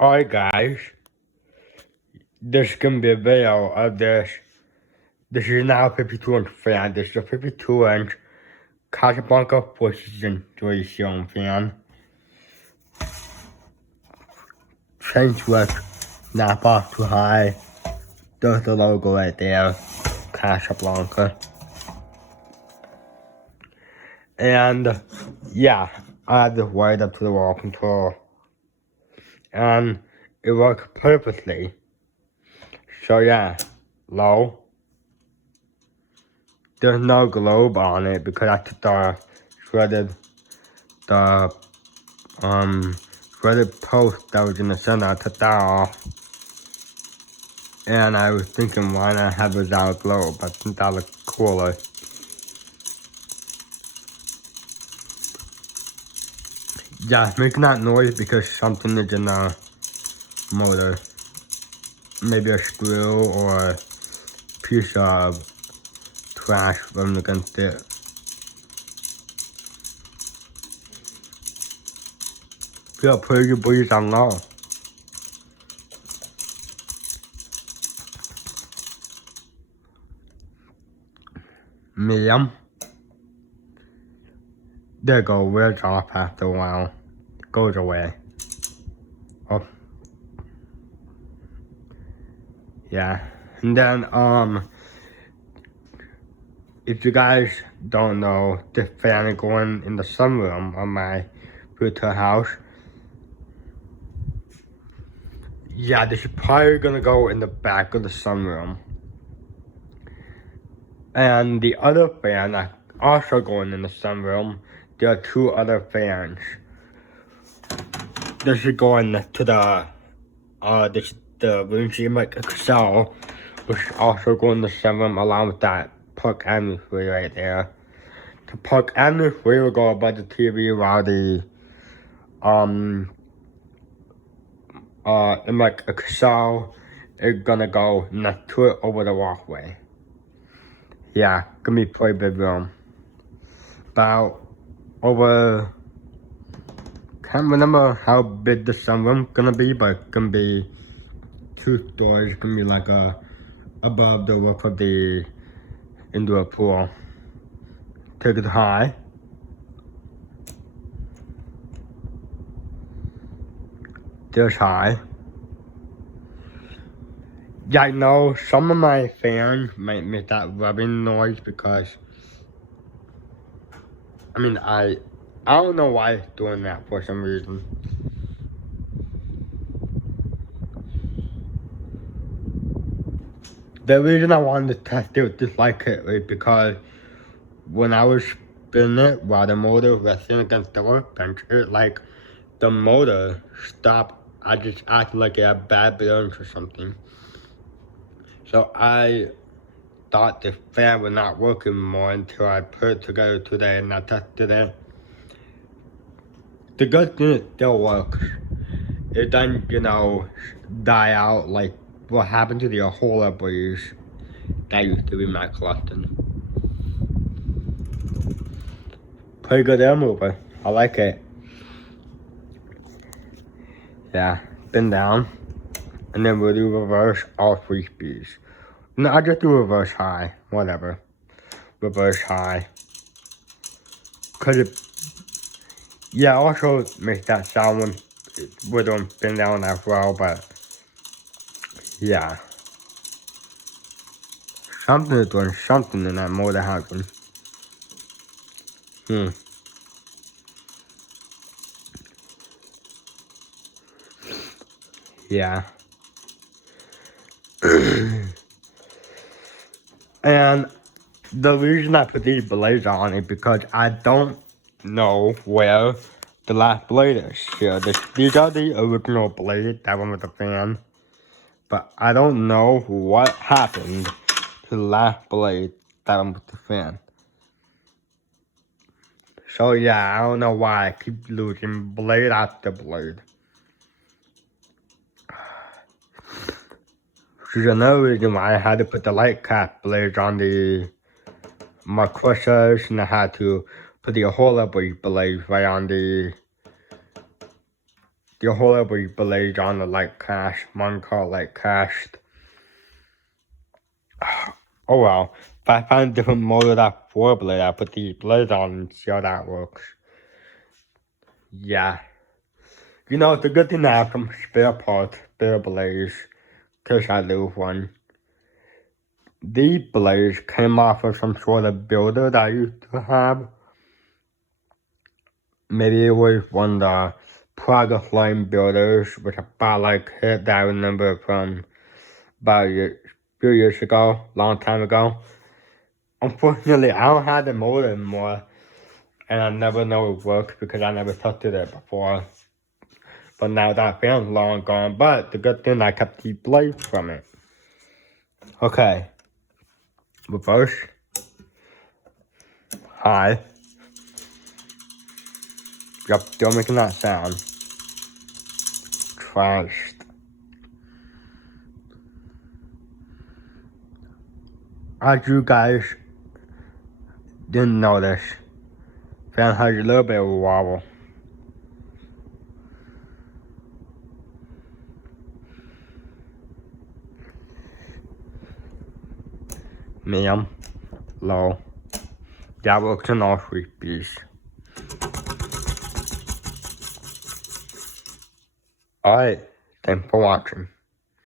Alright guys, this is gonna be a video of this. This is now a 52-inch fan. This is a 52-inch Casablanca position ceiling fan. Change width, not off too high. There's the logo right there, Casablanca. And yeah, I had this wired up to the wall control. And it works perfectly. So yeah, low. There's no globe on it because I took the shredded post that was in the center. I took that off. And I was thinking, why not have it without a globe? I think that looked cooler. Yeah, it's making that noise because something is in the motor. Maybe a screw or a piece of trash running against it. Feel pretty breeze on low. Medium. There you go, wears off after a while. It goes away. Oh. Yeah. And then, if you guys don't know, this fan is going in the sunroom of my future house. Yeah, this is probably gonna go in the back of the sunroom. And the other fan that's also going in the sunroom, there are two other fans. This is going to the Windshield Excel, which is also going to the sunroom along with that plug and free right there. The plug and free will go above the TV while the Excel is gonna go next to it over the walkway. Yeah, gonna be pretty big room. About over, can't remember how big the sunroom gonna be, but it's gonna be 2 stories. It's gonna be like above the roof of the indoor pool. Take it high. There's high. Yeah, I know some of my fans might make that rubbing noise because, I mean, I don't know why it's doing that for some reason. The reason I wanted to test it with this light kit is because when I was spinning it while the motor was resting against the workbench, it like the motor stopped. I just acted like it had bad bearings or something. So I thought the fan was not working more until I put it together today and I tested it. The good thing it still works. It doesn't, die out like what happened to the Ahola breeze. That used to be my collection. Pretty good air mover. I like it. Yeah, spin down. And then we'll do reverse all 3 speeds. No, I just do reverse high. Whatever. Reverse high. Cause it, yeah, also makes that sound when we're doing spin down as well, but yeah. Something is doing something in that motor housing. Yeah. And the reason I put these blades on is because I don't know where the last blade is. Yeah, these are the original blades, that one with the fan. But I don't know what happened to the last blade, that one with the fan. So yeah, I don't know why I keep losing blade after blade. Which is another reason why I had to put the light cap blades on my crushers, and I had to put the Ahola blades right on the your whole blade on the light cash. One called light cashed. Oh well. If I find a different motor of that 4 blade, I put these blades on and see how that works. Yeah. You know, it's a good thing I have some spare parts, spare blades, cause I lose one. These blades came off of some sort of builder that I used to have. Maybe it was one of the product line builders with a Spotlight kit that I remember from about a few years ago, long time ago. Unfortunately, I don't have the motor anymore, and I never know it works because I never touched it before. But now that fan's long gone, but the good thing I kept the blades from it. Okay. Reverse. High. Yep, still making that sound. Trashed. As you guys didn't notice, fan has a little bit of a wobble. Medium, low. That works in all 3 speeds. Alright, thanks for watching.